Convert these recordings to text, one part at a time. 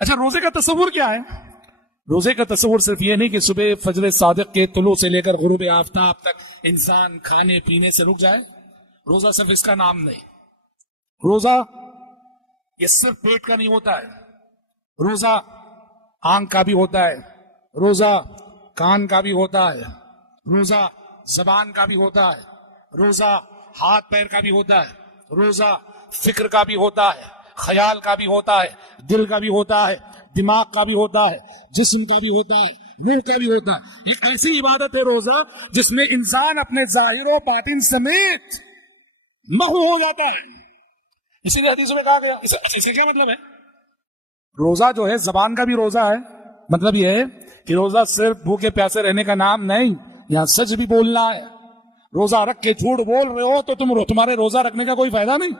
اچھا روزے کا تصور کیا ہے؟ روزے کا تصور صرف یہ نہیں کہ صبح فجر صادق کے طلوع سے لے کر غروب آفتاب تک انسان کھانے پینے سے رک جائے. روزہ صرف اس کا نام نہیں. روزہ یہ صرف پیٹ کا نہیں ہوتا ہے. روزہ آنکھ کا بھی ہوتا ہے, روزہ کان کا بھی ہوتا ہے, روزہ زبان کا بھی ہوتا ہے, روزہ ہاتھ پیر کا بھی ہوتا ہے, روزہ فکر کا بھی ہوتا ہے, خیال کا بھی ہوتا ہے, دل کا بھی ہوتا ہے, دماغ کا بھی ہوتا ہے, جسم کا بھی ہوتا ہے, روح کا بھی ہوتا ہے. ایک ایسی عبادت ہے روزہ جس میں انسان اپنے ظاہر و باطن سمیت محو ہو جاتا ہے. اسی لیے حدیث میں کہا گیا. اس کا کیا مطلب ہے؟ روزہ جو ہے زبان کا بھی روزہ ہے. مطلب یہ ہے کہ روزہ صرف بھوکے پیاسے رہنے کا نام نہیں, یہاں سچ بھی بولنا ہے. روزہ رکھ کے جھوٹ بول رہے ہو تو تمہارے روزہ رکھنے کا کوئی فائدہ نہیں.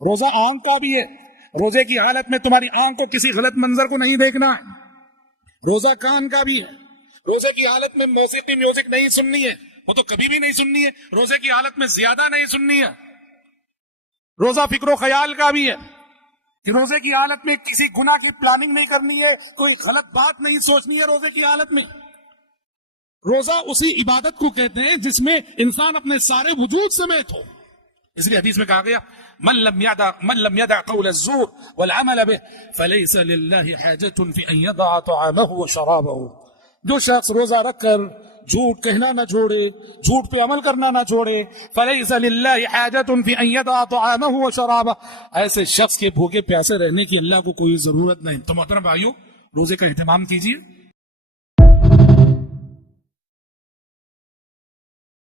روزہ آنکھ کا بھی ہے. روزے کی حالت میں تمہاری آنکھ کو کسی غلط منظر کو نہیں دیکھنا ہے. روزہ کان کا بھی ہے. روزے کی حالت میں موسیقی میوزک نہیں سننی ہے, وہ تو کبھی بھی نہیں سننی ہے. روزے کی حالت میں زیادہ نہیں سننی ہے. روزہ فکر و خیال کا بھی ہے کہ روزے کی حالت میں کسی گناہ کی پلاننگ نہیں کرنی ہے, کوئی غلط بات نہیں سوچنی ہے روزے کی حالت میں. روزہ اسی عبادت کو کہتے ہیں جس میں انسان اپنے سارے وجود سمیت ہو. اس لیے حدیث میں کہا گیا من لم يدع قول الزور والعمل به فليس لله حاجة في ان يضع طعامه وشرابه. جو شخص روزہ رکھ کر جھوٹ کہنا نہ چھوڑے, جھوٹ پہ عمل کرنا نہ چھوڑے, فليس لله حاجة في ان يضع طعامه وشرابه, ایسے شخص کے بھوکے پیاسے رہنے کی اللہ کو کوئی ضرورت نہیں. تو محترم بھائیو, روزے کا اہتمام کیجیے.